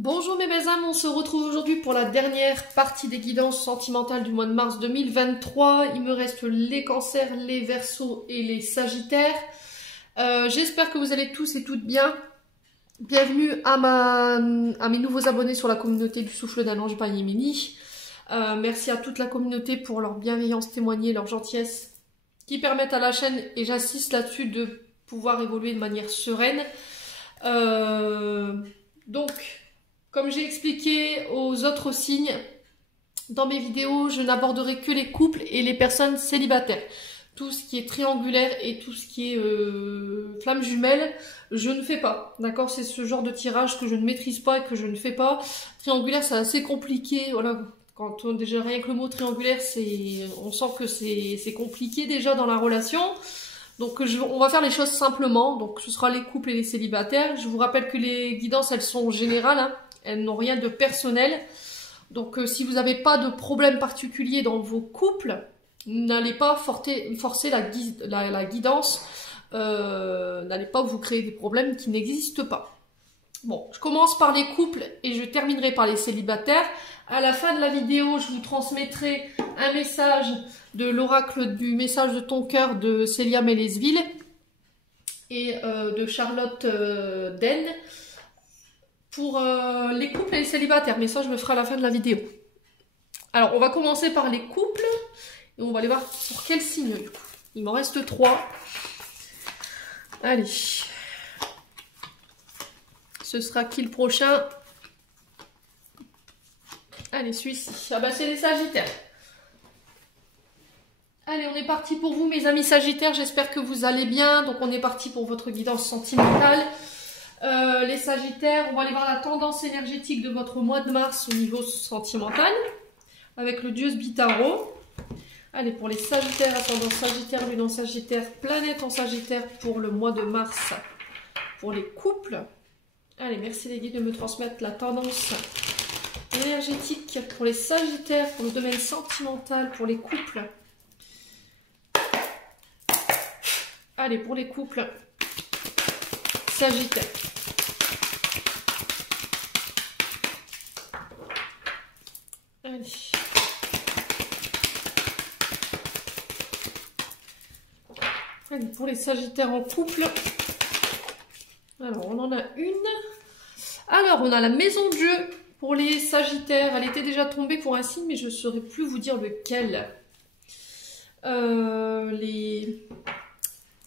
Bonjour mes belles âmes, on se retrouve aujourd'hui pour la dernière partie des guidances sentimentales du mois de mars 2023. Il me reste les cancers, les verseaux et les sagittaires. J'espère que vous allez tous et toutes bien. Bienvenue à mes nouveaux abonnés sur la communauté du souffle d'un ange par Yéménie. Merci à toute la communauté pour leur bienveillance témoignée, leur gentillesse qui permettent à la chaîne, et j'insiste là-dessus, de pouvoir évoluer de manière sereine. Donc, comme j'ai expliqué aux autres signes, dans mes vidéos, je n'aborderai que les couples et les personnes célibataires. Tout ce qui est triangulaire et tout ce qui est flamme jumelle, je ne fais pas. D'accord? C'est ce genre de tirage que je ne maîtrise pas et que je ne fais pas. Triangulaire, c'est assez compliqué. Voilà. Quand on, déjà rien que le mot triangulaire, on sent que c'est compliqué déjà dans la relation. Donc on va faire les choses simplement. Donc ce sera les couples et les célibataires. Je vous rappelle que les guidances, elles sont générales, hein. Elles n'ont rien de personnel. Donc si vous n'avez pas de problème particulier dans vos couples, n'allez pas forcer la guidance. N'allez pas vous créer des problèmes qui n'existent pas. Bon, je commence par les couples et je terminerai par les célibataires. À la fin de la vidéo, je vous transmettrai un message de l'oracle du message de ton cœur de Célia Mélesville et de Charlotte Den pour les couples et les célibataires. Mais ça, je me ferai à la fin de la vidéo. Alors, on va commencer par les couples et on va aller voir pour quel signe du coup. Il m'en reste 3. Allez. Ce sera qui le prochain? Allez, celui-ci. Ah bah c'est les sagittaires. Allez, on est parti pour vous, mes amis sagittaires. J'espère que vous allez bien. Donc, on est parti pour votre guidance sentimentale. Les sagittaires, on va aller voir la tendance énergétique de votre mois de mars au niveau sentimental. Avec le dieu Sbitaro. Allez, pour les sagittaires, ascendant sagittaire, lune en sagittaire, planète en sagittaire pour le mois de mars. Pour les couples. Allez, merci les guides de me transmettre la tendance énergétique pour les sagittaires, pour le domaine sentimental, pour les couples. Allez, pour les couples sagittaires. Allez. Allez, pour les sagittaires en couple. Alors, on en a une. Alors, on a la maison de jeu pour les sagittaires. Elle était déjà tombée pour un signe, mais je ne saurais plus vous dire lequel.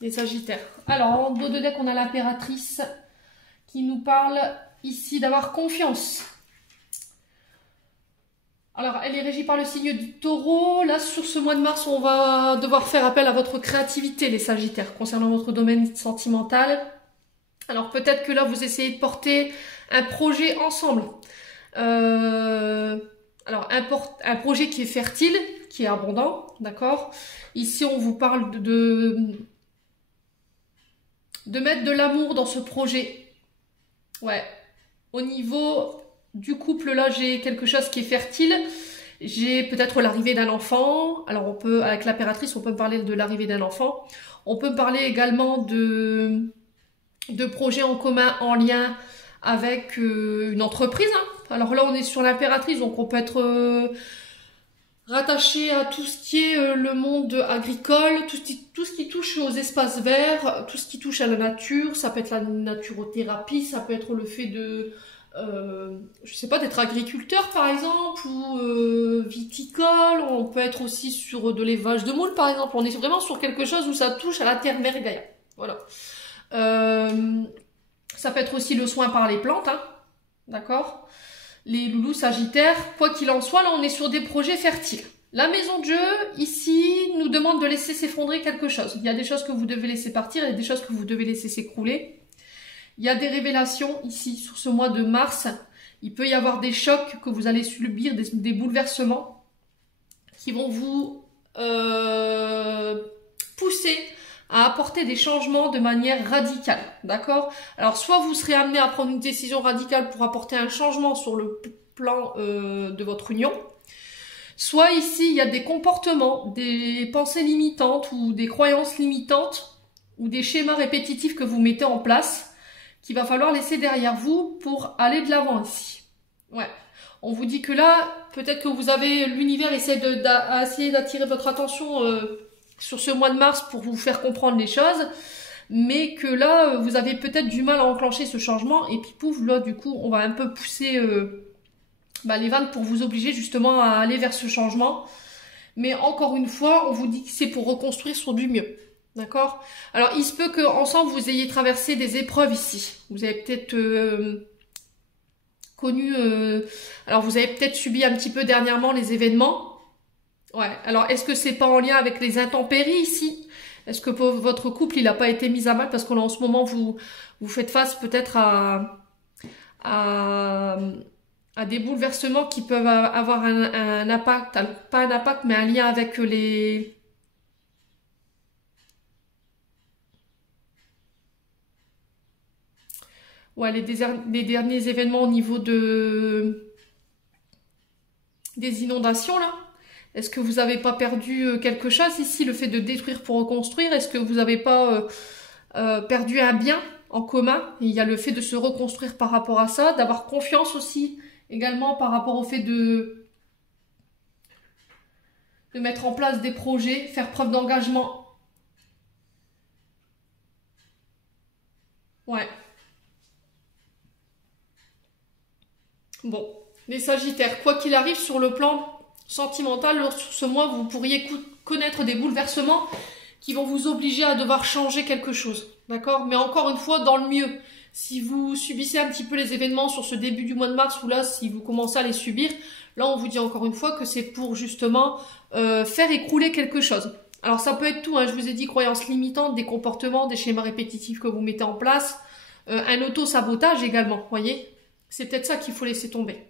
Les sagittaires. Alors, en dos de deck, on a l'impératrice qui nous parle ici d'avoir confiance. Alors, elle est régie par le signe du taureau. Là, sur ce mois de mars, on va devoir faire appel à votre créativité, les sagittaires, concernant votre domaine sentimental. Alors, peut-être que là, vous essayez de porter un projet ensemble. Alors, un projet qui est fertile, qui est abondant, d'accord? Ici, on vous parle de mettre de l'amour dans ce projet. Ouais. Au niveau du couple, là, j'ai quelque chose qui est fertile. J'ai peut-être l'arrivée d'un enfant. Alors, on peut, avec l'impératrice, on peut parler de l'arrivée d'un enfant. On peut parler également de projets en commun en lien avec une entreprise. Hein. Alors là, on est sur l'impératrice, donc on peut être rattaché à tout ce qui est le monde agricole, tout ce qui touche aux espaces verts, tout ce qui touche à la nature. Ça peut être la naturothérapie, ça peut être le fait de, je sais pas, d'être agriculteur par exemple, ou viticole. On peut être aussi sur de l'élevage de moules par exemple. On est vraiment sur quelque chose où ça touche à la terre mer Gaïa. Voilà. Ça peut être aussi le soin par les plantes, hein, d'accord? Les loulous sagittaires, quoi qu'il en soit, là on est sur des projets fertiles. La maison de jeu, ici, nous demande de laisser s'effondrer quelque chose. Il y a des choses que vous devez laisser partir, il y a des choses que vous devez laisser s'écrouler. Il y a des révélations ici, sur ce mois de mars. Il peut y avoir des chocs que vous allez subir, des bouleversements qui vont vous pousser à apporter des changements de manière radicale, d'accord? Alors, soit vous serez amené à prendre une décision radicale pour apporter un changement sur le plan de votre union, soit ici, il y a des comportements, des pensées limitantes ou des croyances limitantes ou des schémas répétitifs que vous mettez en place qu'il va falloir laisser derrière vous pour aller de l'avant ici. Ouais. On vous dit que là, peut-être que vous avez, l'univers essaie essayer d'attirer votre attention sur ce mois de mars pour vous faire comprendre les choses, mais que là, vous avez peut-être du mal à enclencher ce changement, et puis pouf, là, du coup, on va un peu pousser les vannes pour vous obliger justement à aller vers ce changement. Mais encore une fois, on vous dit que c'est pour reconstruire sur du mieux. D'accord? Alors, il se peut qu'ensemble, vous ayez traversé des épreuves ici. Vous avez peut-être connu... alors, vous avez peut-être subi un petit peu dernièrement les événements. Ouais. Alors, est-ce que c'est pas en lien avec les intempéries ici? Est-ce que votre couple, il n'a pas été mis à mal? Parce que là, en ce moment, vous faites face peut-être à des bouleversements qui peuvent avoir un impact, pas un impact, mais un lien avec les... Ouais, les derniers événements au niveau des inondations, là. Est-ce que vous n'avez pas perdu quelque chose ici, le fait de détruire pour reconstruire? Est-ce que vous n'avez pas perdu un bien en commun? Il y a le fait de se reconstruire par rapport à ça, d'avoir confiance aussi, également par rapport au fait de mettre en place des projets, faire preuve d'engagement. Ouais. Bon, les Sagittaires, quoi qu'il arrive sur le plan sentimental, sur ce mois, vous pourriez connaître des bouleversements qui vont vous obliger à devoir changer quelque chose. D'accord? Mais encore une fois, dans le mieux. Si vous subissez un petit peu les événements sur ce début du mois de mars, ou là, si vous commencez à les subir, là, on vous dit encore une fois que c'est pour justement faire écrouler quelque chose. Alors, ça peut être tout, hein. Je vous ai dit croyances limitantes, des comportements, des schémas répétitifs que vous mettez en place, un auto-sabotage également, voyez? C'est peut-être ça qu'il faut laisser tomber.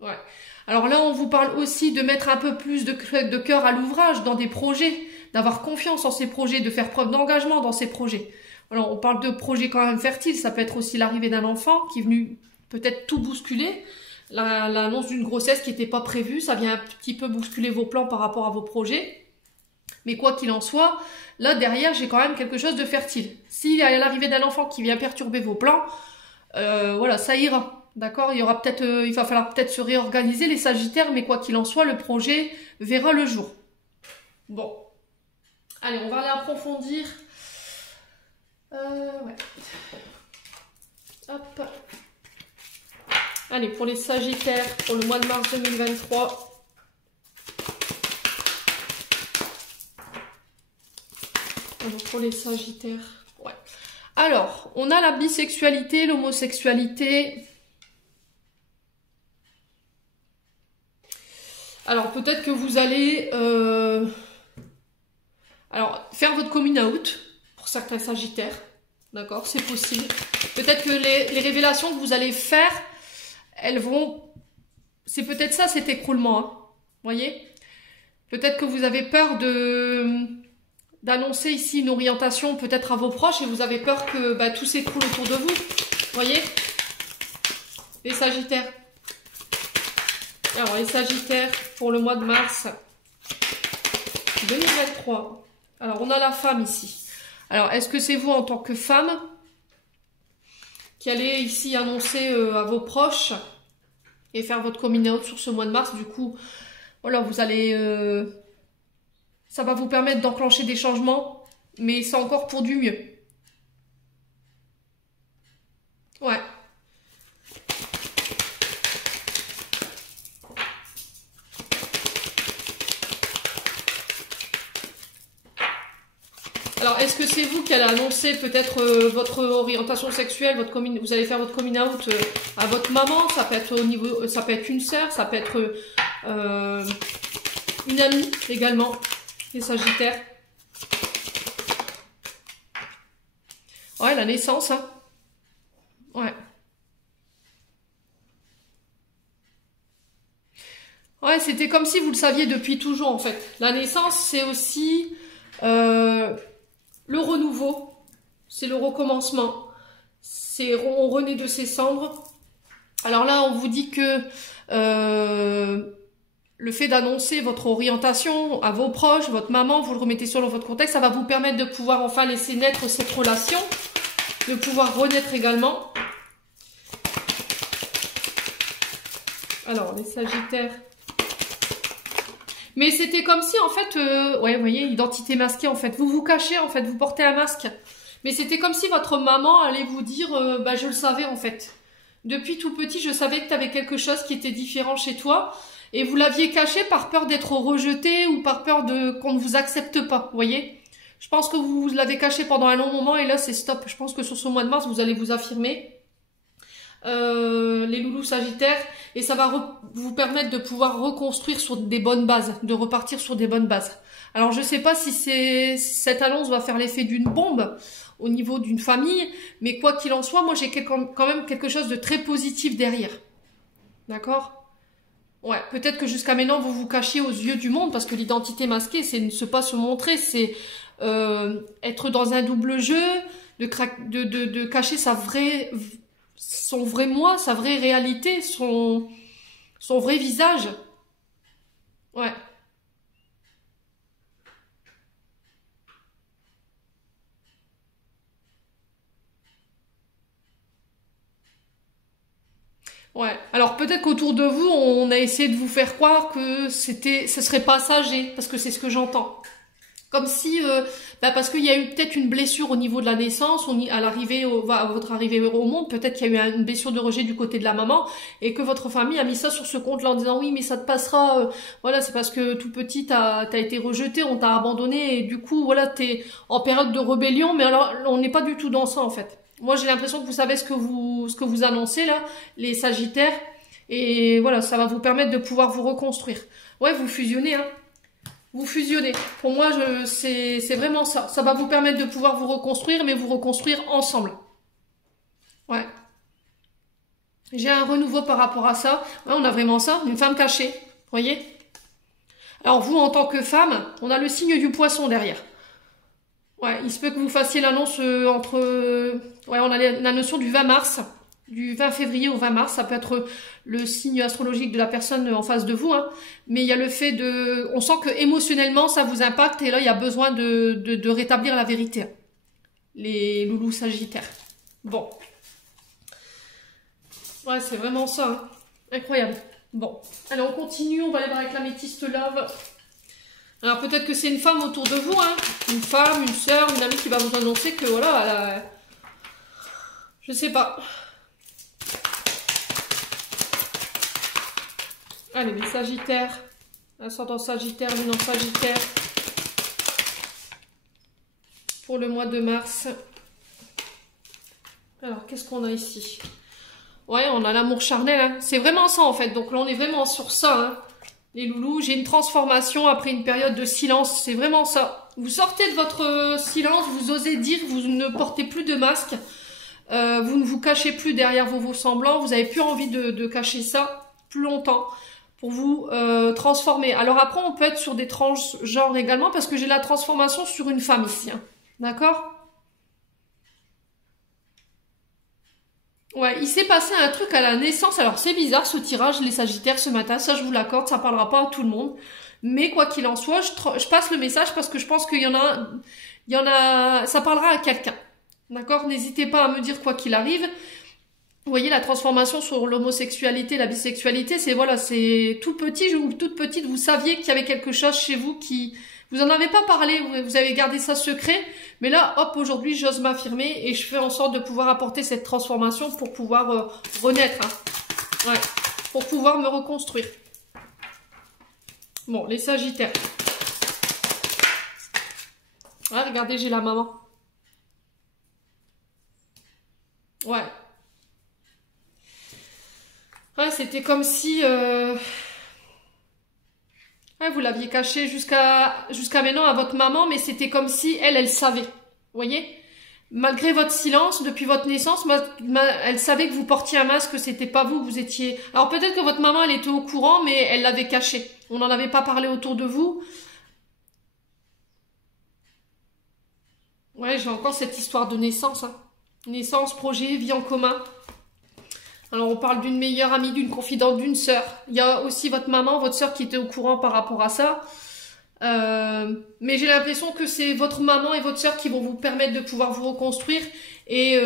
Ouais. Alors là, on vous parle aussi de mettre un peu plus de cœur à l'ouvrage dans des projets, d'avoir confiance en ces projets, de faire preuve d'engagement dans ces projets. Alors, on parle de projets quand même fertiles, ça peut être aussi l'arrivée d'un enfant qui est venu peut-être tout bousculer, l'annonce d'une grossesse qui n'était pas prévue, ça vient un petit peu bousculer vos plans par rapport à vos projets. Mais quoi qu'il en soit, là derrière, j'ai quand même quelque chose de fertile. S'il y a l'arrivée d'un enfant qui vient perturber vos plans, voilà, ça ira. D'accord, il va falloir peut-être se réorganiser les Sagittaires, mais quoi qu'il en soit, le projet verra le jour. Bon. Allez, on va aller approfondir. Ouais. Hop. Allez, pour les Sagittaires, pour le mois de mars 2023. Alors, pour les Sagittaires, ouais. Alors, on a la bisexualité, l'homosexualité. Alors, peut-être que vous allez faire votre coming out pour certains Sagittaires. D'accord, c'est possible. Peut-être que les révélations que vous allez faire, elles vont... C'est peut-être ça, cet écroulement. Hein, voyez? Peut-être que vous avez peur d'annoncer ici une orientation peut-être à vos proches et vous avez peur que tout s'écroule autour de vous. Voyez? Les Sagittaires. Alors, les Sagittaires, pour le mois de mars 2023. Alors, on a la femme ici. Alors, est-ce que c'est vous, en tant que femme, qui allez ici annoncer à vos proches et faire votre coming out sur ce mois de mars? Du coup, voilà, vous allez... ça va vous permettre d'enclencher des changements, mais c'est encore pour du mieux. Ouais. Alors, est-ce que c'est vous qui allez annoncer peut-être votre orientation sexuelle, vous allez faire votre coming out à votre maman? Ça peut être ça peut être une sœur, ça peut être une amie également, les Sagittaires. Ouais, la naissance, hein. Ouais. Ouais, c'était comme si vous le saviez depuis toujours, en fait. La naissance, c'est aussi... le renouveau, c'est le recommencement, on renaît de ses cendres. Alors là, on vous dit que le fait d'annoncer votre orientation à vos proches, votre maman, vous le remettez sur votre contexte, ça va vous permettre de pouvoir enfin laisser naître cette relation, de pouvoir renaître également. Alors, les Sagittaires. Mais c'était comme si, en fait, ouais, vous voyez, identité masquée, en fait. Vous vous cachez, en fait, vous portez un masque. Mais c'était comme si votre maman allait vous dire, bah, je le savais, en fait. Depuis tout petit, je savais que tu avais quelque chose qui était différent chez toi. Et vous l'aviez caché par peur d'être rejeté ou par peur qu'on ne vous accepte pas, vous voyez. Je pense que vous l'avez caché pendant un long moment et là, c'est stop. Je pense que sur ce mois de mars, vous allez vous affirmer. Les loulous Sagittaires. Et ça va vous permettre de pouvoir reconstruire sur des bonnes bases, de repartir sur des bonnes bases. Alors, je sais pas si cette annonce va faire l'effet d'une bombe au niveau d'une famille, mais quoi qu'il en soit, moi j'ai quand même quelque chose de très positif derrière. D'accord? Ouais, peut-être que jusqu'à maintenant vous vous cachiez aux yeux du monde, parce que l'identité masquée, c'est ne pas se montrer, c'est être dans un double jeu, de cacher son vrai moi, sa vraie réalité, son vrai visage. Ouais. Ouais. Alors peut-être qu'autour de vous, on a essayé de vous faire croire que ce serait passager, parce que c'est ce que j'entends. Comme si, parce qu'il y a eu peut-être une blessure au niveau de la naissance, à votre arrivée au monde, peut-être qu'il y a eu une blessure de rejet du côté de la maman, et que votre famille a mis ça sur ce compte-là en disant oui, mais ça te passera, voilà, c'est parce que tout petit t'as été rejeté, on t'a abandonné, et du coup, voilà, t'es en période de rébellion, mais alors on n'est pas du tout dans ça en fait. Moi, j'ai l'impression que vous savez ce que vous annoncez là, les Sagittaires, et voilà, ça va vous permettre de pouvoir vous reconstruire. Ouais, vous fusionnez, hein. Vous fusionnez. Pour moi, c'est vraiment ça. Ça va vous permettre de pouvoir vous reconstruire, mais vous reconstruire ensemble. Ouais. J'ai un renouveau par rapport à ça. Ouais, on a vraiment ça, une femme cachée. Vous voyez? Alors vous, en tant que femme, on a le signe du poisson derrière. Ouais, il se peut que vous fassiez l'annonce ouais, on a la notion du 20 mars. Du 20 février au 20 mars, ça peut être le signe astrologique de la personne en face de vous, hein. Mais il y a le fait on sent que émotionnellement ça vous impacte et là il y a besoin de rétablir la vérité. Les loulous Sagittaires. Bon. Ouais, c'est vraiment ça, hein. Incroyable. Bon. Allez, on continue, on va aller voir avec l'améthyste love. Alors peut-être que c'est une femme autour de vous, hein. Une femme, une sœur, une amie qui va vous annoncer que voilà, je sais pas. Allez, les Sagittaires, ascendant Sagittaire, lune en Sagittaire, pour le mois de mars. Alors, qu'est-ce qu'on a ici? Ouais, on a l'amour charnel, hein. C'est vraiment ça en fait, donc là on est vraiment sur ça, hein. Les loulous, j'ai une transformation après une période de silence, c'est vraiment ça. Vous sortez de votre silence, vous osez dire, vous ne portez plus de masque, vous ne vous cachez plus derrière vos semblants, vous n'avez plus envie de cacher ça plus longtemps. Pour vous transformer. Alors après, on peut être sur des transgenres également, parce que j'ai la transformation sur une femme ici. Hein. D'accord? Ouais, il s'est passé un truc à la naissance. Alors c'est bizarre ce tirage, les Sagittaires ce matin, ça je vous l'accorde, ça parlera pas à tout le monde. Mais quoi qu'il en soit, je passe le message parce que je pense qu'il y en a, ça parlera à quelqu'un. D'accord? N'hésitez pas à me dire quoi qu'il arrive. Vous voyez, la transformation sur l'homosexualité, la bisexualité, c'est voilà, c'est tout petit ou toute petite, vous saviez qu'il y avait quelque chose chez vous qui... Vous en avez pas parlé, vous avez gardé ça secret, mais là, hop, aujourd'hui, j'ose m'affirmer et je fais en sorte de pouvoir apporter cette transformation pour pouvoir renaître, hein. Ouais, pour pouvoir me reconstruire. Bon, les Sagittaires. Ouais, regardez, j'ai la maman. Ouais. Ouais, c'était comme si... Ouais, vous l'aviez caché jusqu'à maintenant à votre maman, mais c'était comme si elle savait. Vous voyez? Malgré votre silence, depuis votre naissance, elle savait que vous portiez un masque, que c'était pas vous, vous étiez... Alors peut-être que votre maman, elle était au courant, mais elle l'avait caché. On n'en avait pas parlé autour de vous. Ouais, j'ai encore cette histoire de naissance, hein. Naissance, projet, vie en commun. Alors on parle d'une meilleure amie, d'une confidente, d'une sœur. Il y a aussi votre maman, votre sœur qui était au courant par rapport à ça. Mais j'ai l'impression que c'est votre maman et votre sœur qui vont vous permettre de pouvoir vous reconstruire et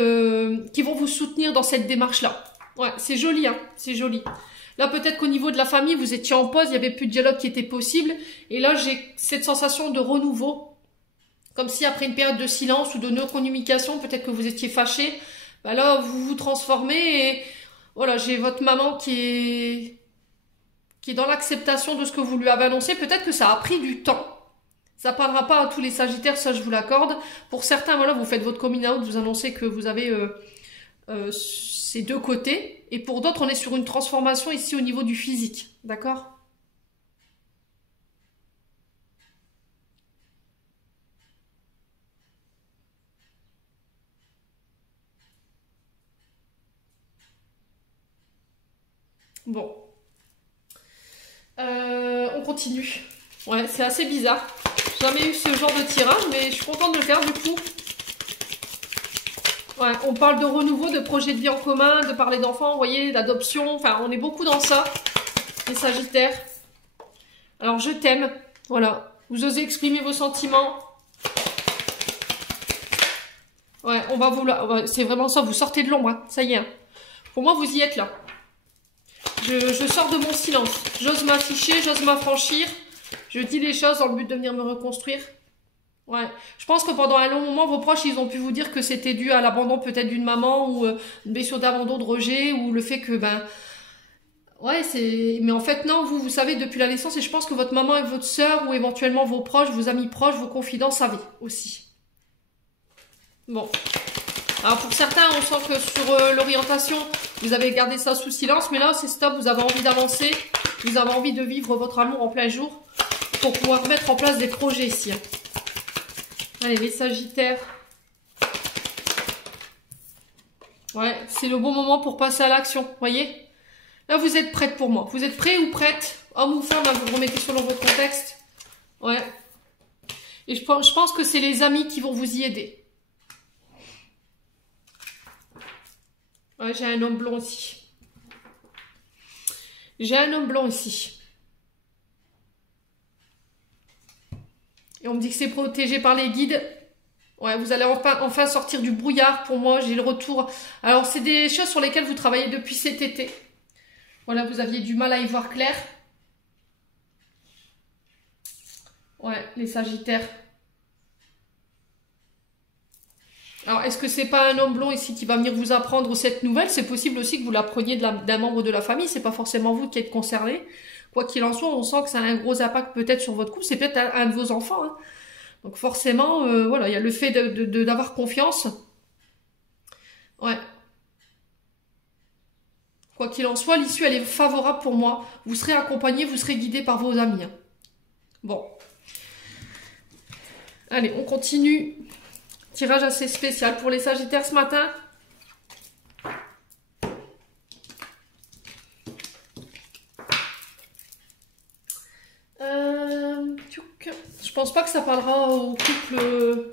qui vont vous soutenir dans cette démarche-là. Ouais, c'est joli, hein, c'est joli. Là, peut-être qu'au niveau de la famille, vous étiez en pause, il y avait plus de dialogue qui était possible. Et là, j'ai cette sensation de renouveau. Comme si après une période de silence ou de non-communication, peut-être que vous étiez fâché. Bah là, vous vous transformez et voilà, j'ai votre maman qui est dans l'acceptation de ce que vous lui avez annoncé. Peut-être que ça a pris du temps. Ça parlera pas à tous les Sagittaires, ça je vous l'accorde. Pour certains, voilà, vous faites votre coming out, vous annoncez que vous avez ces deux côtés. Et pour d'autres, on est sur une transformation ici au niveau du physique. D'accord ? Bon. On continue. Ouais, c'est assez bizarre. J'ai jamais eu ce genre de tirage, mais je suis contente de le faire du coup. Ouais, on parle de renouveau, de projet de vie en commun, de parler d'enfants, vous voyez, d'adoption. Enfin, on est beaucoup dans ça, les Sagittaires. Alors, je t'aime. Voilà. Vous osez exprimer vos sentiments. Ouais, on va vous... C'est vraiment ça, vous sortez de l'ombre. Hein. Ça y est. Hein. Pour moi, vous y êtes là. Je sors de mon silence. J'ose m'afficher, j'ose m'affranchir. Je dis les choses dans le but de venir me reconstruire. Ouais. Je pense que pendant un long moment, vos proches, ils ont pu vous dire que c'était dû à l'abandon peut-être d'une maman ou une blessure d'abandon, de rejet ou le fait que, ben... Ouais, c'est... Mais en fait, non, vous savez depuis la naissance et je pense que votre maman et votre sœur ou éventuellement vos proches, vos amis proches, vos confidents savaient aussi. Bon. Alors pour certains, on sent que sur l'orientation, vous avez gardé ça sous silence, mais là c'est stop, vous avez envie d'avancer, vous avez envie de vivre votre amour en plein jour pour pouvoir mettre en place des projets ici. Allez, les Sagittaires. Ouais, c'est le bon moment pour passer à l'action, voyez. Là vous êtes prête pour moi, vous êtes prêts ou prête, homme ou femme, hein, vous remettez selon votre contexte. Ouais. Et je pense que c'est les amis qui vont vous y aider. Ouais, j'ai un homme blond ici. J'ai un homme blond ici. Et on me dit que c'est protégé par les guides. Ouais, vous allez enfin sortir du brouillard. Pour moi, j'ai le retour. Alors, c'est des choses sur lesquelles vous travaillez depuis cet été. Voilà, vous aviez du mal à y voir clair. Ouais, les Sagittaires. Alors, est-ce que c'est pas un homme blond ici qui va venir vous apprendre cette nouvelle? C'est possible aussi que vous l'appreniez d'un membre de la famille. C'est pas forcément vous qui êtes concerné. Quoi qu'il en soit, on sent que ça a un gros impact peut-être sur votre couple. C'est peut-être un de vos enfants. Hein. Donc forcément, voilà, il y a le fait d'avoir confiance. Ouais. Quoi qu'il en soit, l'issue, elle est favorable pour moi. Vous serez accompagné, vous serez guidé par vos amis. Hein. Bon. Allez, on continue. Tirage assez spécial pour les Sagittaires ce matin. Je pense pas que ça parlera au couple...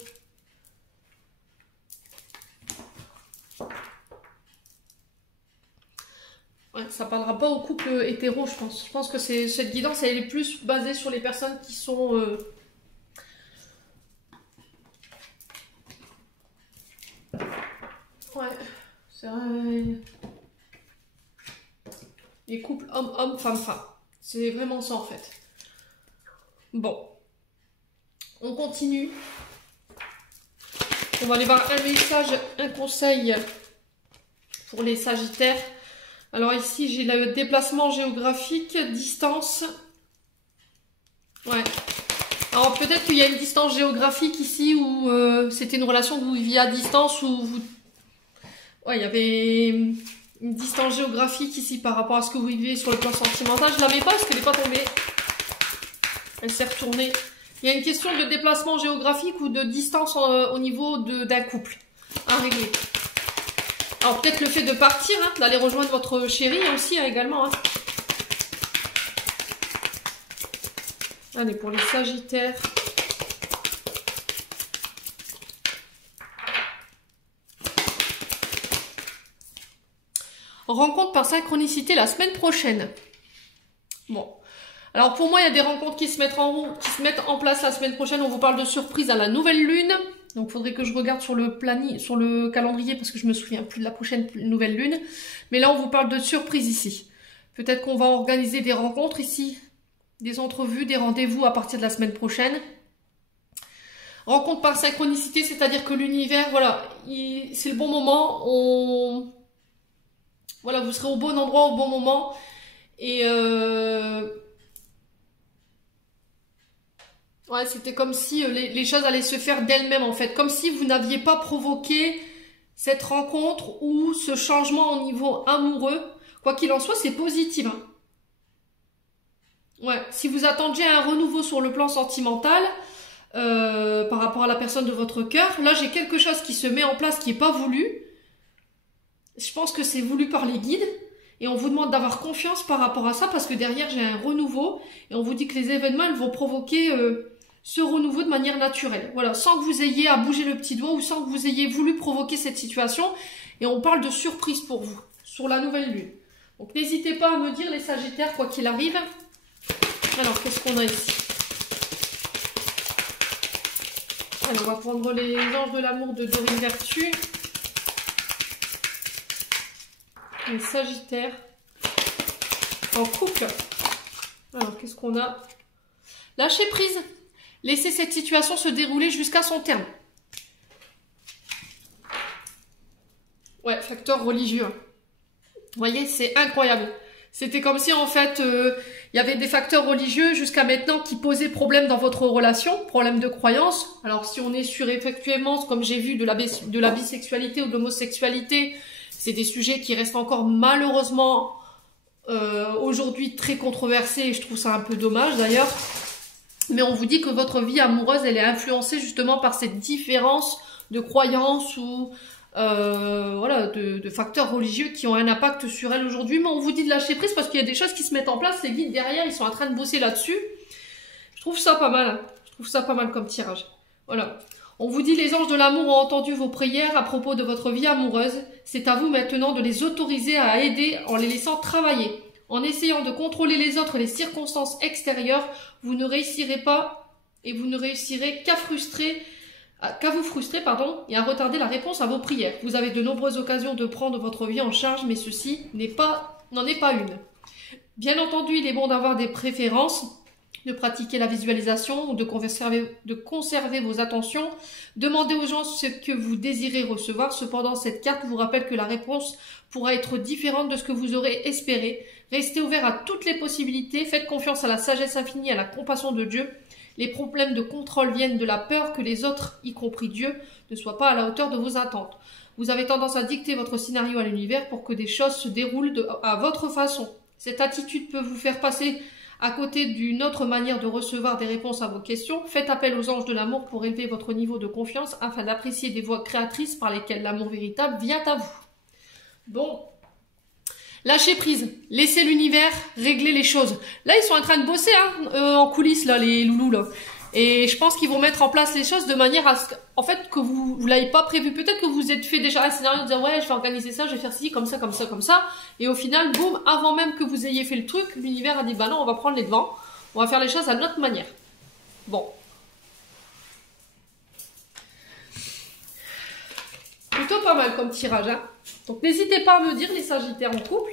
Ouais, ça parlera pas au couple hétéro, je pense. Je pense que cette guidance, elle est plus basée sur les personnes qui sont... Ouais, c'est vrai. Les couples homme-homme, femme-femme. C'est vraiment ça en fait. Bon. On continue. On va aller voir un message, un conseil pour les Sagittaires. Alors ici, j'ai le déplacement géographique, distance. Ouais. Alors peut-être qu'il y a une distance géographique ici où c'était une relation que vous viviez à distance où vous... Ouais, il y avait une distance géographique ici par rapport à ce que vous vivez sur le plan sentimental. Je ne la mets pas parce qu'elle n'est pas tombée. Elle s'est retournée. Il y a une question de déplacement géographique ou de distance au niveau d'un couple à régler. Alors peut-être le fait de partir, hein, d'aller rejoindre votre chéri aussi hein, également. Hein. Allez, pour les Sagittaires. Rencontre par synchronicité la semaine prochaine. Bon. Alors pour moi, il y a des rencontres qui se mettent en place la semaine prochaine. On vous parle de surprise à la nouvelle lune. Donc il faudrait que je regarde sur le calendrier parce que je me souviens plus de la prochaine nouvelle lune. Mais là, on vous parle de surprise ici. Peut-être qu'on va organiser des rencontres ici, des entrevues, des rendez-vous à partir de la semaine prochaine. Rencontre par synchronicité, c'est-à-dire que l'univers, voilà, c'est le bon moment. Voilà, vous serez au bon endroit au bon moment. Et ouais, c'était comme si les choses allaient se faire d'elles-mêmes en fait. Comme si vous n'aviez pas provoqué cette rencontre ou ce changement au niveau amoureux. Quoi qu'il en soit, c'est positif. Hein. Ouais, si vous attendiez un renouveau sur le plan sentimental par rapport à la personne de votre cœur, là j'ai quelque chose qui se met en place qui n'est pas voulu. Je pense que c'est voulu par les guides. Et on vous demande d'avoir confiance par rapport à ça parce que derrière j'ai un renouveau. Et on vous dit que les événements ils vont provoquer ce renouveau de manière naturelle. Voilà, sans que vous ayez à bouger le petit doigt ou sans que vous ayez voulu provoquer cette situation. Et on parle de surprise pour vous sur la nouvelle lune. Donc n'hésitez pas à me dire les Sagittaires quoi qu'il arrive. Alors qu'est-ce qu'on a ici? Alors on va prendre les anges de l'amour de Dorine Vertu. Les Sagittaires en couple. Alors qu'est-ce qu'on a? Lâcher prise. Laissez cette situation se dérouler jusqu'à son terme. Ouais, facteur religieux. Vous voyez, c'est incroyable. C'était comme si en fait, il y avait des facteurs religieux jusqu'à maintenant qui posaient problème dans votre relation, problème de croyance. Alors si on est sur effectivement, comme j'ai vu, de la bisexualité ou de l'homosexualité, c'est des sujets qui restent encore malheureusement aujourd'hui très controversés et je trouve ça un peu dommage d'ailleurs. Mais on vous dit que votre vie amoureuse, elle est influencée justement par cette différence de croyances ou voilà, de facteurs religieux qui ont un impact sur elle aujourd'hui. Mais on vous dit de lâcher prise parce qu'il y a des choses qui se mettent en place. Les guides derrière, ils sont en train de bosser là-dessus. Je trouve ça pas mal. Hein. Je trouve ça pas mal comme tirage. Voilà. On vous dit les anges de l'amour ont entendu vos prières à propos de votre vie amoureuse. C'est à vous maintenant de les autoriser à aider en les laissant travailler. En essayant de contrôler les autres et les circonstances extérieures, vous ne réussirez pas et vous ne réussirez qu'à vous frustrer et à retarder la réponse à vos prières. Vous avez de nombreuses occasions de prendre votre vie en charge, mais ceci n'en est pas une. Bien entendu, il est bon d'avoir des préférences, de pratiquer la visualisation, de conserver vos attentions. Demandez aux gens ce que vous désirez recevoir. Cependant, cette carte vous rappelle que la réponse pourra être différente de ce que vous aurez espéré. Restez ouvert à toutes les possibilités. Faites confiance à la sagesse infinie, à la compassion de Dieu. Les problèmes de contrôle viennent de la peur que les autres, y compris Dieu, ne soient pas à la hauteur de vos attentes. Vous avez tendance à dicter votre scénario à l'univers pour que des choses se déroulent à votre façon. Cette attitude peut vous faire passer à côté d'une autre manière de recevoir des réponses à vos questions. Faites appel aux anges de l'amour pour élever votre niveau de confiance afin d'apprécier des voies créatrices par lesquelles l'amour véritable vient à vous. Bon. Lâchez prise, laissez l'univers régler les choses. Là, ils sont en train de bosser en coulisses, là, les loulous. Là. Et je pense qu'ils vont mettre en place les choses de manière à ce en fait, que vous ne l'avez pas prévu. Peut-être que vous êtes fait déjà un scénario de dire ouais, je vais organiser ça, je vais faire ci, comme ça, comme ça, comme ça. Et au final, boum, avant même que vous ayez fait le truc, l'univers a dit bah non, on va prendre les devants. On va faire les choses à notre manière. Bon. Plutôt pas mal comme tirage, hein. Donc n'hésitez pas à me dire les Sagittaires en couple.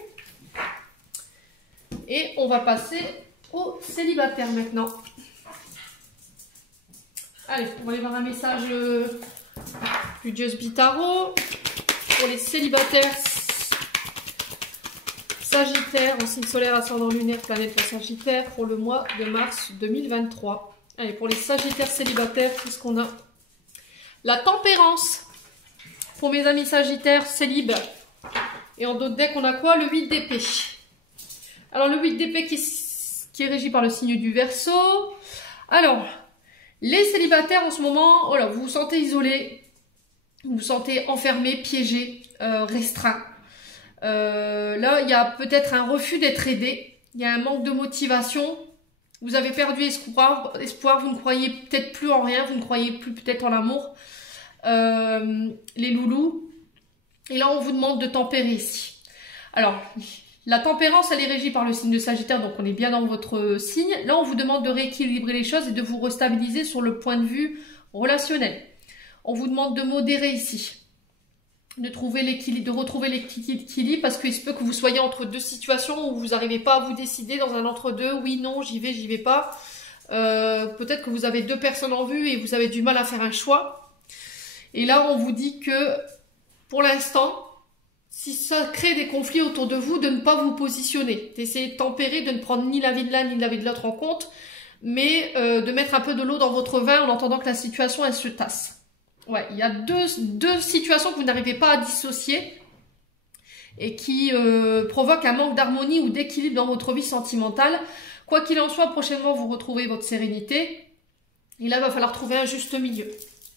Et on va passer aux célibataires maintenant. Allez, on va aller voir un message du Just Be Tarot pour les célibataires Sagittaires en signe solaire, ascendant lunaire, planète Sagittaire pour le mois de mars 2023. Allez, pour les Sagittaires célibataires, qu'est-ce qu'on a? La tempérance. Pour mes amis Sagittaires, célib. Et en d'autres decks, on a quoi? Le 8 d'épée. Alors, le 8 d'épée qui est régi par le signe du Verseau. Alors, les célibataires en ce moment, voilà, vous vous sentez isolé, vous vous sentez enfermé, piégé, restreint. Là, il y a peut-être un refus d'être aidé. Il y a un manque de motivation. Vous avez perdu espoir, vous ne croyez peut-être plus en rien, vous ne croyez plus peut-être en l'amour. Les loulous. Et là, on vous demande de tempérer ici. Alors, la tempérance, elle est régie par le signe de Sagittaire, donc on est bien dans votre signe. Là, on vous demande de rééquilibrer les choses et de vous restabiliser sur le point de vue relationnel. On vous demande de modérer ici. De trouver l'équilibre, de retrouver l'équilibre parce qu'il se peut que vous soyez entre deux situations où vous n'arrivez pas à vous décider dans un entre-deux. Oui, non, j'y vais pas. Peut-être que vous avez deux personnes en vue et vous avez du mal à faire un choix. Et là, on vous dit que pour l'instant, si ça crée des conflits autour de vous, de ne pas vous positionner. D'essayer de tempérer, de ne prendre ni l'avis de l'un ni l'avis de l'autre en compte, mais de mettre un peu de l'eau dans votre vin en entendant que la situation, elle se tasse. Ouais, il y a deux situations que vous n'arrivez pas à dissocier et qui provoquent un manque d'harmonie ou d'équilibre dans votre vie sentimentale. Quoi qu'il en soit, prochainement, vous retrouvez votre sérénité. Et là, il va falloir trouver un juste milieu.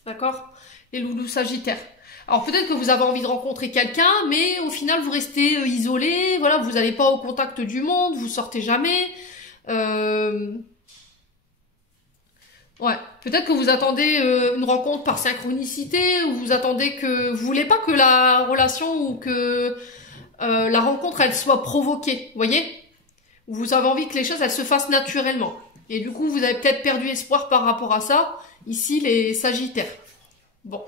D'accord? Les loulous sagittaires. Alors, peut-être que vous avez envie de rencontrer quelqu'un, mais au final, vous restez isolé. Voilà, vous n'allez pas au contact du monde, vous sortez jamais. Ouais, peut-être que vous attendez une rencontre par synchronicité, ou vous attendez que vous voulez pas que la relation ou que la rencontre elle soit provoquée, vous voyez? Vous avez envie que les choses elles se fassent naturellement. Et du coup, vous avez peut-être perdu espoir par rapport à ça. Ici, les Sagittaires. Bon,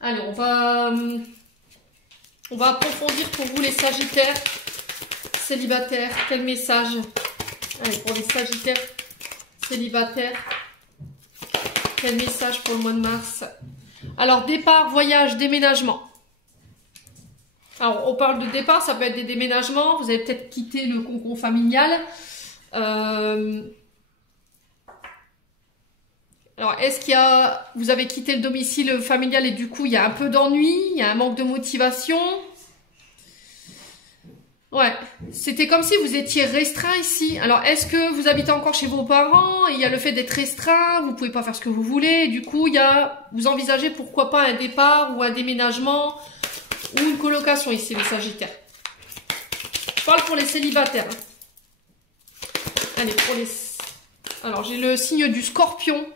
allez, on va approfondir pour vous les Sagittaires célibataires. Quel message? Allez, pour les Sagittaires célibataire, quel message pour le mois de mars? Alors, départ, voyage, déménagement. Alors, on parle de départ, ça peut être des déménagements. Vous avez peut-être quitté le cocon familial. Alors, est-ce qu'il y a... Vous avez quitté le domicile familial et du coup, il y a un peu d'ennui, il y a un manque de motivation. Ouais, c'était comme si vous étiez restreint ici. Alors, est-ce que vous habitez encore chez vos parents? Il y a le fait d'être restreint, vous pouvez pas faire ce que vous voulez. Du coup, vous envisagez pourquoi pas un départ ou un déménagement ou une colocation ici, les Sagittaires. Je parle pour les célibataires. Allez, pour les... Alors, j'ai le signe du Scorpion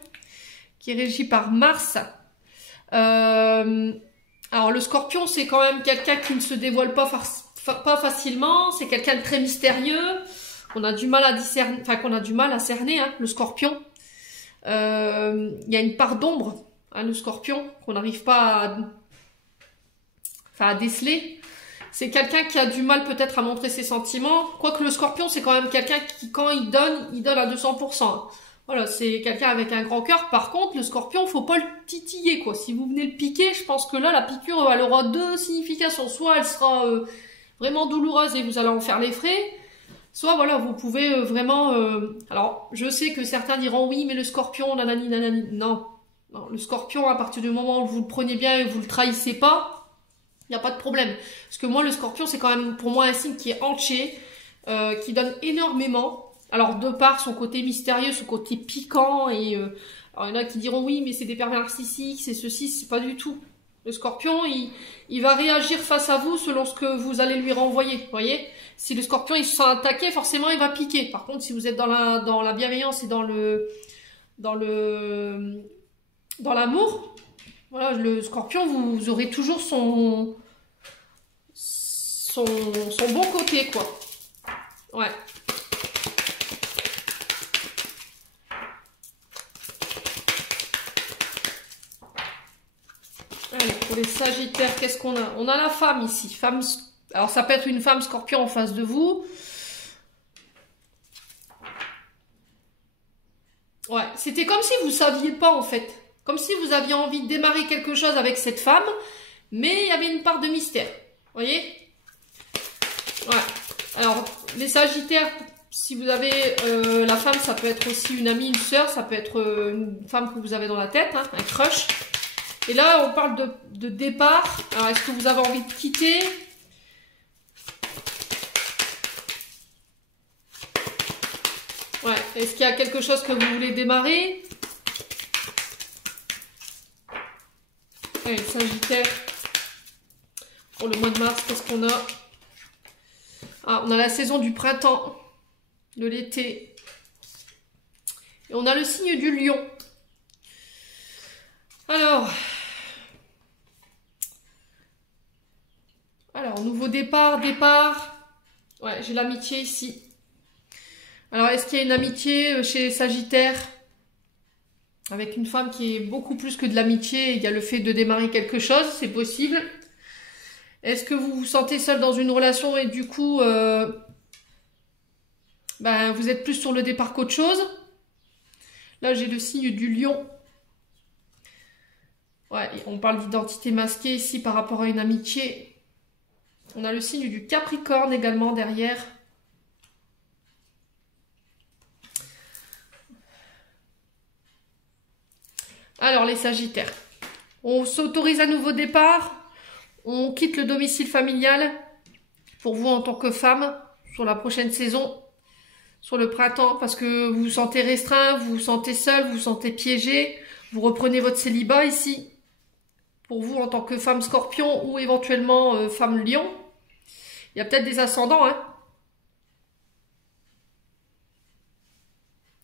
qui est régi par Mars. Alors, le Scorpion, c'est quand même quelqu'un qui ne se dévoile pas facilement, c'est quelqu'un de très mystérieux, qu'on a du mal à discerner, enfin qu'on a du mal à cerner, hein, le Scorpion. Il y a une part d'ombre, hein, le Scorpion, qu'on n'arrive pas à déceler. C'est quelqu'un qui a du mal peut-être à montrer ses sentiments, quoique le Scorpion, c'est quand même quelqu'un qui, quand il donne à 200%. Hein. Voilà, c'est quelqu'un avec un grand cœur. Par contre, le Scorpion, faut pas le titiller, quoi. Si vous venez le piquer, je pense que là, la piqûre, elle aura deux significations. Soit elle sera... vraiment douloureuse et vous allez en faire les frais, soit voilà, vous pouvez vraiment... Alors, je sais que certains diront oui, mais le Scorpion, nanani, nanani. Non, le Scorpion, à partir du moment où vous le prenez bien et vous le trahissez pas, il n'y a pas de problème. Parce que moi, le Scorpion, c'est quand même pour moi un signe qui est entier, qui donne énormément. Alors, de par son côté mystérieux, son côté piquant, et alors, il y en a qui diront oui, mais c'est des pervers narcissiques, c'est ceci, c'est pas du tout. Le Scorpion, il va réagir face à vous selon ce que vous allez lui renvoyer, vous voyez. Si le Scorpion, il se sent attaqué, forcément, il va piquer. Par contre, si vous êtes dans la bienveillance et dans l'amour, voilà, le Scorpion, vous aurez toujours son bon côté, quoi. Ouais. Allez, pour les Sagittaires, qu'est-ce qu'on a? On a la femme ici. Femme, alors, ça peut être une femme Scorpion en face de vous. Ouais, c'était comme si vous saviez pas, en fait. Comme si vous aviez envie de démarrer quelque chose avec cette femme, mais il y avait une part de mystère. Vous voyez? Ouais. Alors, les Sagittaires, si vous avez la femme, ça peut être aussi une amie, une sœur, ça peut être une femme que vous avez dans la tête, hein, un crush. Et là, on parle de départ. Alors, est-ce que vous avez envie de quitter? Ouais. Est-ce qu'il y a quelque chose que vous voulez démarrer? Allez, Sagittaire. Pour le mois de mars, qu'est-ce qu'on a? Ah, on a la saison du printemps, de l'été. Et on a le signe du lion. Alors, nouveau départ. Ouais, j'ai l'amitié ici. Alors, est-ce qu'il y a une amitié chez les Sagittaires? avec une femme qui est beaucoup plus que de l'amitié. Il y a le fait de démarrer quelque chose, c'est possible. Est-ce que vous vous sentez seul dans une relation et du coup, vous êtes plus sur le départ qu'autre chose? Là, j'ai le signe du lion. Ouais, on parle d'identité masquée ici par rapport à une amitié. On a le signe du Capricorne également derrière. Alors, les Sagittaires. On s'autorise un nouveau départ. On quitte le domicile familial pour vous en tant que femme sur la prochaine saison, sur le printemps, parce que vous vous sentez restreint, vous vous sentez seul, vous vous sentez piégé. Vous reprenez votre célibat ici. Pour vous en tant que femme scorpion ou éventuellement femme lion. Il y a peut-être des ascendants, hein.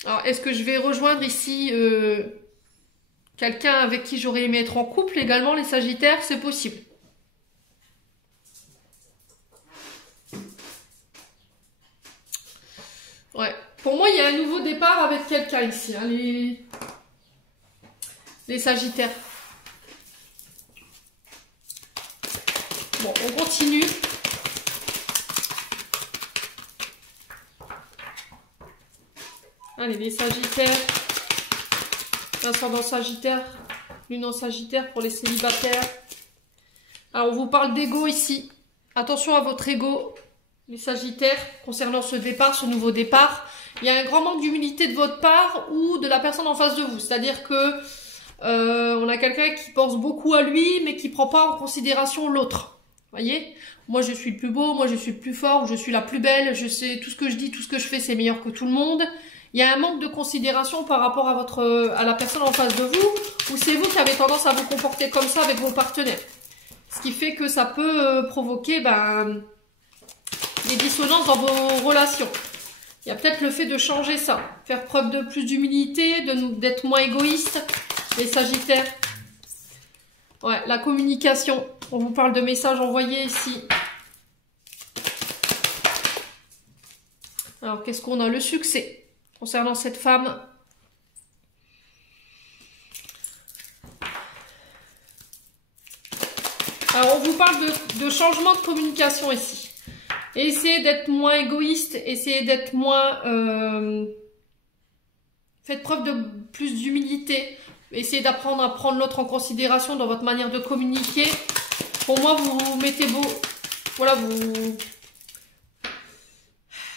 Alors, est-ce que je vais rejoindre ici quelqu'un avec qui j'aurais aimé être en couple également, les Sagittaires? C'est possible. Ouais. Pour moi, il y a un nouveau départ avec quelqu'un ici, hein, les Sagittaires. Bon, on continue. Allez, les Sagittaires. Ascendant Sagittaire. Lune en Sagittaire pour les célibataires. Alors, on vous parle d'ego ici. Attention à votre ego, les Sagittaires, concernant ce départ, ce nouveau départ. Il y a un grand manque d'humilité de votre part ou de la personne en face de vous. C'est-à-dire que on a quelqu'un qui pense beaucoup à lui, mais qui ne prend pas en considération l'autre. Voyez, moi je suis le plus beau, moi je suis le plus fort, je suis la plus belle, je sais tout ce que je dis, tout ce que je fais, c'est meilleur que tout le monde. Il y a un manque de considération par rapport à la personne en face de vous, ou c'est vous qui avez tendance à vous comporter comme ça avec vos partenaires. Ce qui fait que ça peut provoquer des dissonances dans vos relations. Il y a peut-être le fait de changer ça, faire preuve de plus d'humilité, d'être moins égoïste, les Sagittaires. Ouais, la communication. On vous parle de messages envoyés ici. Alors, qu'est-ce qu'on a? Le succès concernant cette femme. Alors, on vous parle de changement de communication ici. Essayez d'être moins égoïste, essayez d'être moins... faites preuve de plus d'humilité. Essayez d'apprendre à prendre l'autre en considération dans votre manière de communiquer. Pour moi, vous mettez beau... Voilà,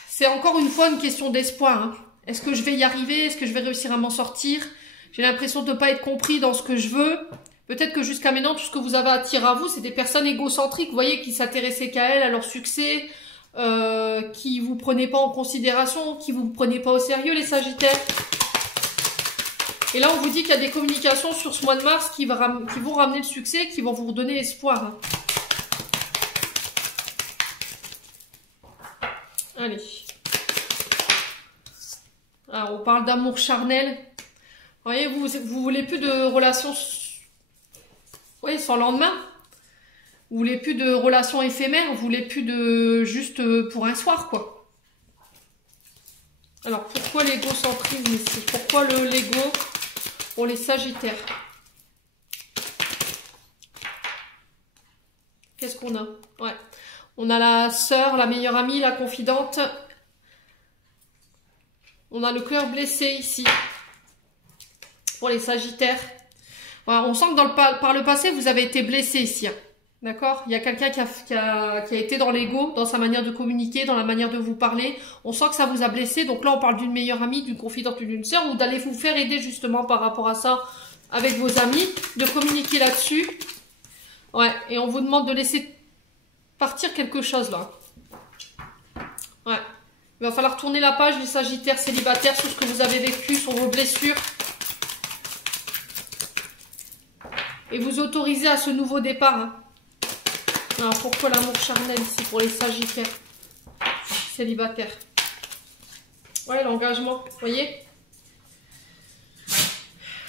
c'est encore une fois une question d'espoir. Hein. Est-ce que je vais y arriver? Est-ce que je vais réussir à m'en sortir? J'ai l'impression de ne pas être compris dans ce que je veux. Peut-être que jusqu'à maintenant, tout ce que vous avez attiré à vous, c'est des personnes égocentriques, vous voyez, qui s'intéressaient qu'à elles, à leur succès, qui vous prenaient pas en considération, qui vous prenaient pas au sérieux, les Sagittaires. Et là, on vous dit qu'il y a des communications sur ce mois de mars qui vont ramener le succès, qui vont vous redonner espoir. Hein. Allez. Alors, on parle d'amour charnel. Vous voyez, vous voulez plus de relations sans lendemain. Vous voulez plus de relations éphémères. Vous voulez plus de juste pour un soir, quoi. Alors, pourquoi l'égocentrisme ici? Pourquoi l'ego pour les Sagittaires? Qu'est-ce qu'on a? Ouais. On a la sœur, la meilleure amie, la confidente. On a le cœur blessé ici. Pour les Sagittaires. Voilà, on sent que par le passé, vous avez été blessé ici. Hein. D'accord? Il y a quelqu'un qui a été dans l'ego, dans sa manière de communiquer, dans la manière de vous parler. On sent que ça vous a blessé. Donc là, on parle d'une meilleure amie, d'une confidente, d'une sœur, ou d'aller vous faire aider justement par rapport à ça avec vos amis, de communiquer là-dessus. Ouais, et on vous demande de laisser partir quelque chose là. Ouais. Il va falloir tourner la page, les Sagittaires célibataires, sur ce que vous avez vécu, sur vos blessures. Et vous autoriser à ce nouveau départ. Hein. Alors pourquoi l'amour charnel ici pour les Sagittaires célibataires? Ouais, l'engagement, vous voyez?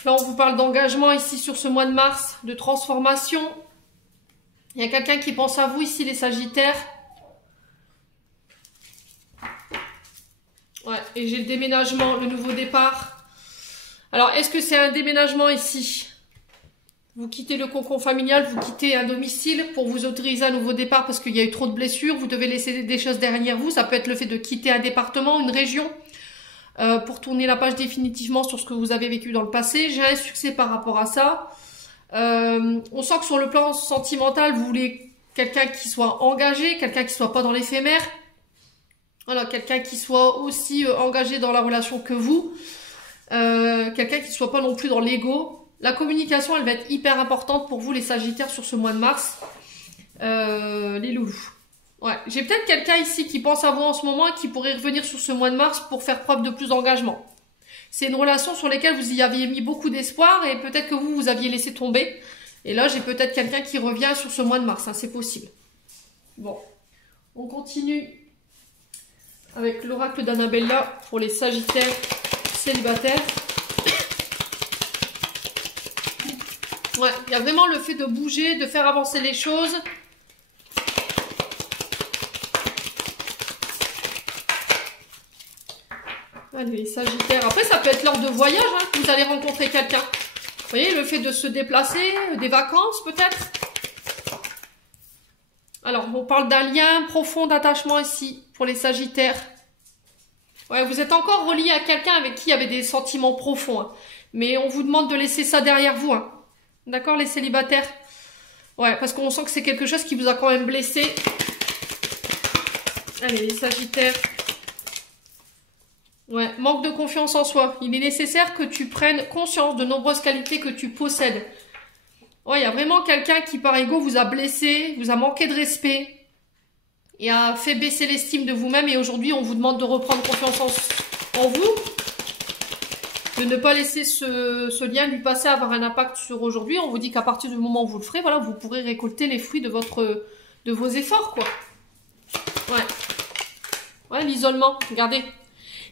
Là, on vous parle d'engagement ici sur ce mois de mars, de transformation. Il y a quelqu'un qui pense à vous ici, les Sagittaires. Ouais, et j'ai le déménagement, le nouveau départ. Alors, est-ce que c'est un déménagement ici? Vous quittez le cocon familial, vous quittez un domicile pour vous autoriser un nouveau départ parce qu'il y a eu trop de blessures, vous devez laisser des choses derrière vous. Ça peut être le fait de quitter un département, une région, pour tourner la page définitivement sur ce que vous avez vécu dans le passé. J'ai un succès par rapport à ça. On sent que sur le plan sentimental, vous voulez quelqu'un qui soit engagé, quelqu'un qui soit pas dans l'éphémère. Voilà, quelqu'un qui soit aussi engagé dans la relation que vous. Quelqu'un qui soit pas non plus dans l'ego. La communication, elle va être hyper importante pour vous, les Sagittaires, sur ce mois de mars. Les loulous. Ouais, j'ai peut-être quelqu'un ici qui pense à vous en ce moment et qui pourrait revenir sur ce mois de mars pour faire preuve de plus d'engagement. C'est une relation sur laquelle vous y aviez mis beaucoup d'espoir et peut-être que vous aviez laissé tomber. Et là, j'ai peut-être quelqu'un qui revient sur ce mois de mars, hein, c'est possible. Bon, on continue avec l'oracle d'Annabella pour les Sagittaires célibataires. Ouais, il y a vraiment le fait de bouger, de faire avancer les choses. Allez, les Sagittaires. Après, ça peut être lors de voyage, hein, que vous allez rencontrer quelqu'un. Vous voyez, le fait de se déplacer, des vacances peut-être. Alors, on parle d'un lien profond d'attachement ici, pour les Sagittaires. Ouais, vous êtes encore relié à quelqu'un avec qui il y avait des sentiments profonds. Hein. Mais on vous demande de laisser ça derrière vous. Hein. D'accord, les célibataires? Ouais, parce qu'on sent que c'est quelque chose qui vous a quand même blessé. Allez, les Sagittaires. Ouais, manque de confiance en soi. Il est nécessaire que tu prennes conscience de nombreuses qualités que tu possèdes. Ouais, il y a vraiment quelqu'un qui, par ego, vous a blessé, vous a manqué de respect et a fait baisser l'estime de vous-même. Et aujourd'hui, on vous demande de reprendre confiance en vous. De ne pas laisser ce lien du passé avoir un impact sur aujourd'hui. On vous dit qu'à partir du moment où vous le ferez, voilà, vous pourrez récolter les fruits de vos efforts, quoi. Ouais. Ouais, l'isolement, regardez.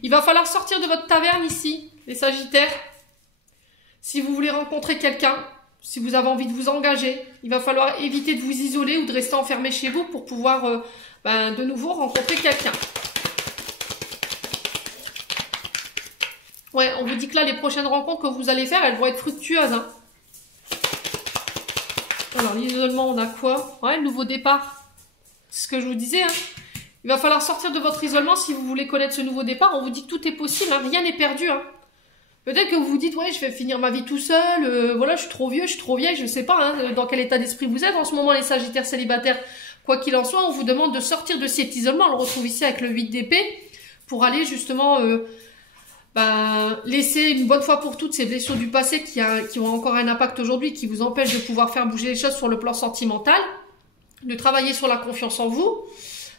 Il va falloir sortir de votre taverne ici, les Sagittaires. Si vous voulez rencontrer quelqu'un, si vous avez envie de vous engager, il va falloir éviter de vous isoler ou de rester enfermé chez vous pour pouvoir de nouveau rencontrer quelqu'un. Ouais, on vous dit que là, les prochaines rencontres que vous allez faire, elles vont être fructueuses. Hein. Alors, l'isolement, on a quoi? Ouais, le nouveau départ. C'est ce que je vous disais. Hein. Il va falloir sortir de votre isolement si vous voulez connaître ce nouveau départ. On vous dit que tout est possible, hein. Rien n'est perdu. Hein. Peut-être que vous vous dites, ouais, je vais finir ma vie tout seul. Voilà, je suis trop vieux, je suis trop vieille. Je ne sais pas hein, dans quel état d'esprit vous êtes en ce moment, les Sagittaires célibataires. Quoi qu'il en soit, on vous demande de sortir de cet isolement. On le retrouve ici avec le 8 d'épée pour aller justement... laisser une bonne fois pour toutes ces blessures du passé qui ont encore un impact aujourd'hui, qui vous empêchent de pouvoir faire bouger les choses sur le plan sentimental, de travailler sur la confiance en vous.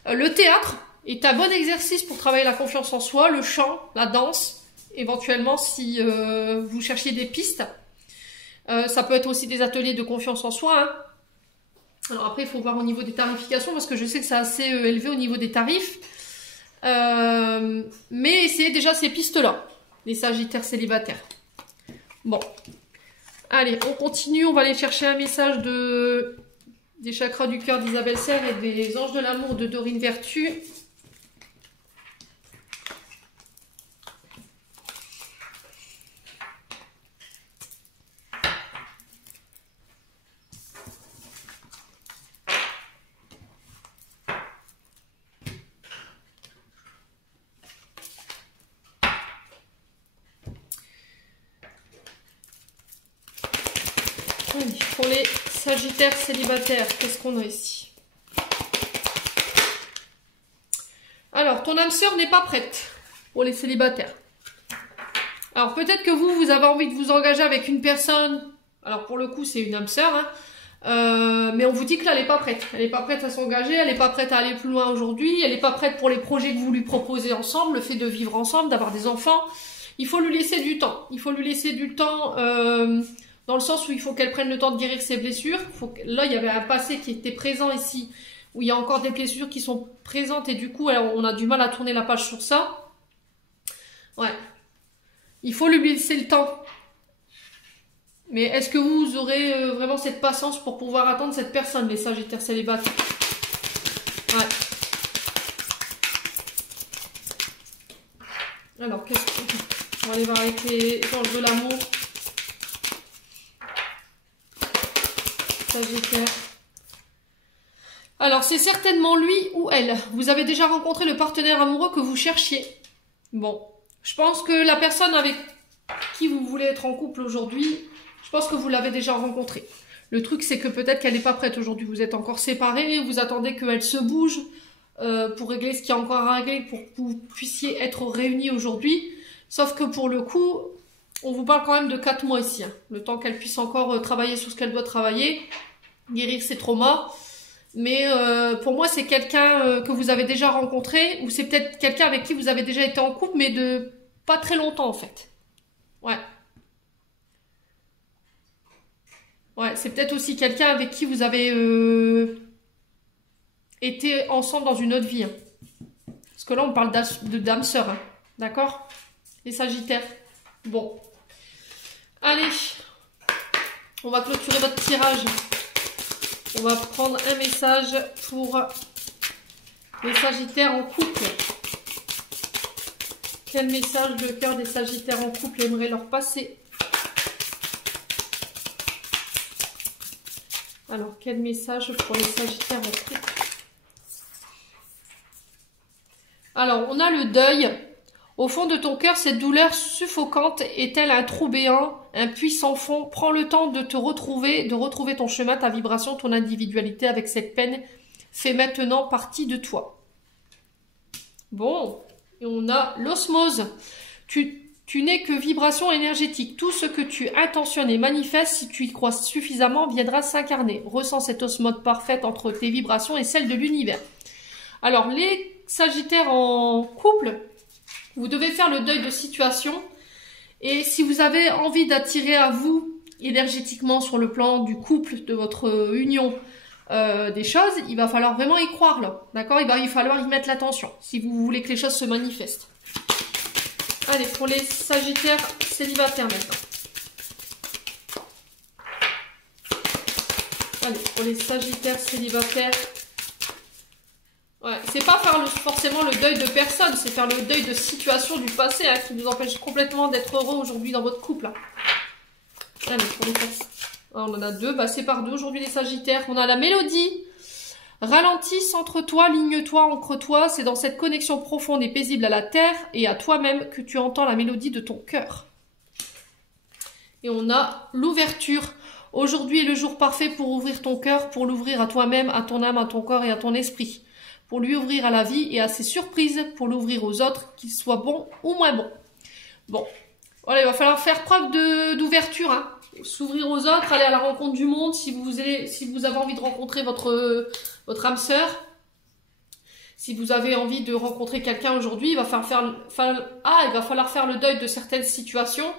Le théâtre est un bon exercice pour travailler la confiance en soi, le chant, la danse, éventuellement si vous cherchiez des pistes. Ça peut être aussi des ateliers de confiance en soi. Hein. Alors après, il faut voir au niveau des tarifications, parce que je sais que c'est assez élevé au niveau des tarifs. Mais essayez déjà ces pistes-là, les Sagittaires célibataires. Bon, allez, on continue. On va aller chercher un message des chakras du cœur d'Isabelle Serre et des anges de l'amour de Dorine Vertu. Pour les Sagittaires célibataires, qu'est-ce qu'on a ici? Alors, ton âme sœur n'est pas prête pour les célibataires. Alors, peut-être que vous avez envie de vous engager avec une personne. Alors, pour le coup, c'est une âme sœur. Hein. Mais on vous dit que là, elle n'est pas prête. Elle n'est pas prête à s'engager, elle n'est pas prête à aller plus loin aujourd'hui. Elle n'est pas prête pour les projets que vous lui proposez ensemble, le fait de vivre ensemble, d'avoir des enfants. Il faut lui laisser du temps. Il faut lui laisser du temps... dans le sens où il faut qu'elle prenne le temps de guérir ses blessures. Là, il y avait un passé qui était présent ici, où il y a encore des blessures qui sont présentes, et du coup, on a du mal à tourner la page sur ça. Ouais. Il faut lui laisser le temps. Mais est-ce que vous aurez vraiment cette patience pour pouvoir attendre cette personne, les Sagittaires célibataires? Ouais. Alors, qu'est-ce que... On va aller voir avec les anges de l'amour. Sagittaire. Alors, c'est certainement lui ou elle. Vous avez déjà rencontré le partenaire amoureux que vous cherchiez. Bon, je pense que la personne avec qui vous voulez être en couple aujourd'hui, je pense que vous l'avez déjà rencontré. Le truc, c'est que peut-être qu'elle n'est pas prête aujourd'hui. Vous êtes encore séparés, vous attendez qu'elle se bouge pour régler ce qui est encore à régler, pour que vous puissiez être réunis aujourd'hui. Sauf que pour le coup, on vous parle quand même de 4 mois ici. Hein. Le temps qu'elle puisse encore travailler sur ce qu'elle doit travailler, guérir ses traumas. Mais pour moi, c'est quelqu'un que vous avez déjà rencontré, ou c'est peut-être quelqu'un avec qui vous avez déjà été en couple, mais de pas très longtemps en fait. Ouais. Ouais, c'est peut-être aussi quelqu'un avec qui vous avez été ensemble dans une autre vie. Hein. Parce que là, on parle de d'âme sœur. Hein. D'accord? Les Sagittaires. Bon. Allez. On va clôturer votre tirage. On va prendre un message pour les Sagittaires en couple. Quel message le cœur des Sagittaires en couple aimerait leur passer? Alors, quel message pour les Sagittaires en couple? Alors, on a le deuil. Au fond de ton cœur, cette douleur suffocante est-elle un trou béant, un puits sans fond? Prends le temps de te retrouver, de retrouver ton chemin, ta vibration, ton individualité avec cette peine. Fait maintenant partie de toi. Bon, et on a l'osmose. Tu n'es que vibration énergétique. Tout ce que tu intentionnes et manifestes, si tu y crois suffisamment, viendra s'incarner. Ressens cette osmose parfaite entre tes vibrations et celles de l'univers. Alors, les Sagittaires en couple, vous devez faire le deuil de situation. Et si vous avez envie d'attirer à vous, énergétiquement, sur le plan du couple, de votre union, des choses, il va falloir vraiment y croire, là. D'accord? Il va falloir y mettre l'attention, si vous voulez que les choses se manifestent. Allez, pour les Sagittaires célibataires maintenant. Allez, pour les Sagittaires célibataires. Ouais, c'est pas faire forcément le deuil de personne, c'est faire le deuil de situation du passé hein, qui vous empêche complètement d'être heureux aujourd'hui dans votre couple. Hein. Allez, pour les Sagittaires. On en a deux, bah c'est par deux aujourd'hui les Sagittaires. On a la mélodie. Ralentis, centre-toi, ligne-toi, ancre-toi. C'est dans cette connexion profonde et paisible à la terre et à toi-même que tu entends la mélodie de ton cœur. Et on a l'ouverture. Aujourd'hui est le jour parfait pour ouvrir ton cœur, pour l'ouvrir à toi-même, à ton âme, à ton corps et à ton esprit. Pour lui ouvrir à la vie et à ses surprises, pour l'ouvrir aux autres, qu'ils soient bons ou moins bons. Bon, voilà, il va falloir faire preuve d'ouverture, hein. S'ouvrir aux autres, aller à la rencontre du monde, si vous avez envie de rencontrer votre âme sœur. Si vous avez envie de rencontrer quelqu'un aujourd'hui, il va falloir faire le deuil de certaines situations.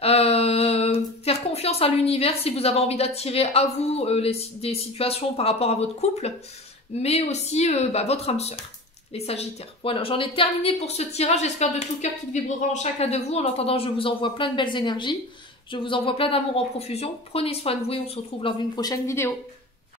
Faire confiance à l'univers si vous avez envie d'attirer à vous des situations par rapport à votre couple, mais aussi votre âme sœur, les Sagittaires. Voilà, j'en ai terminé pour ce tirage. J'espère de tout cœur qu'il vibrera en chacun de vous. En attendant, je vous envoie plein de belles énergies. Je vous envoie plein d'amour en profusion. Prenez soin de vous et on se retrouve lors d'une prochaine vidéo.